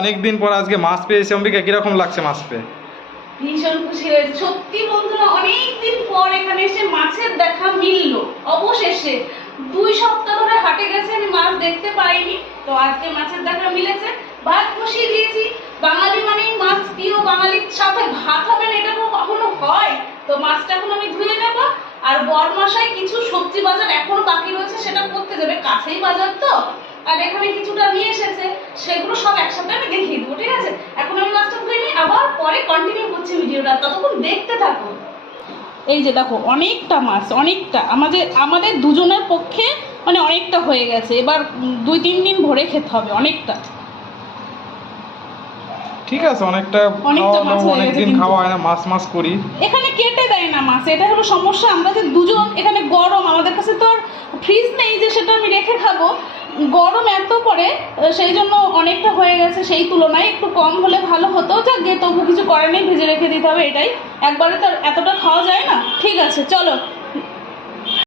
অনেকদিন পর আজকে মাছ পেয়েছে অম্বিকা, কিরকম লাগছে মাছ পেয়ে? ভীষণ খুশি হয়েছে সত্যি বন্ধুরা, অনেকদিন পর এখানে এসে মাছের দেখা মিললো অবশেষে। 2 সপ্তাহ ধরে হাটে গেছে, আমি মাছ দেখতে পাইনি, তো আজকে মাছের দেখা মিলেছে। ভাত বসিয়ে দিয়েছি, বাঙালি মানেই মাছ প্রিয়, বাঙালির সাথে ভাত হবে না এটা কখনো হয়? তো মাছটা এখন আমি ধুয়ে নেব। আর বরমাসায় কিছু সবজি বাজার এখনো বাকি রয়েছে, সেটা করতে দেবে, কাছেই বাজার তো। আর এখানে কিছুটা নিয়ে এসেছে, সেগুলো সব একসাথে আমি দেখিয়ে দেবো, ঠিক আছে? এখন আমি মাছটা ধুয়ে নিই, আবার পরে কন্টিনিউ করছি ভিডিওটা, ততক্ষণ দেখতে থাকো। এই যে দেখো অনেকটা মাছ, অনেকটা আমাদের দুজনের পক্ষে মানে অনেকটা হয়ে গেছে। এবার 2-3 দিন ভরে খেতে হবে, অনেকটা। ঠিক আছে, অনেকটা মাছ হয়ে গেছে, অনেকদিন খাওয়া হয় না, মাছ মাছ করি। এখানে কেটে দেয় না মাছ, এটা হলো সমস্যা। আমরা যে দুজন এখানে, গরম, আমাদের কাছে তো আর ফ্রিজ নেই যে সেটা আমি রেখে খাবো, গরম এত পড়ে, সেই জন্য অনেকটা হয়ে গেছে। সেই তুলনায় একটু কম হলে ভালো হতো, যাক গে, তবু কিছু করার নেই, ভেজে রেখে দিতে হবে, এটাই। একবারে তো এতটা খাওয়া যায় না। ঠিক আছে, চলো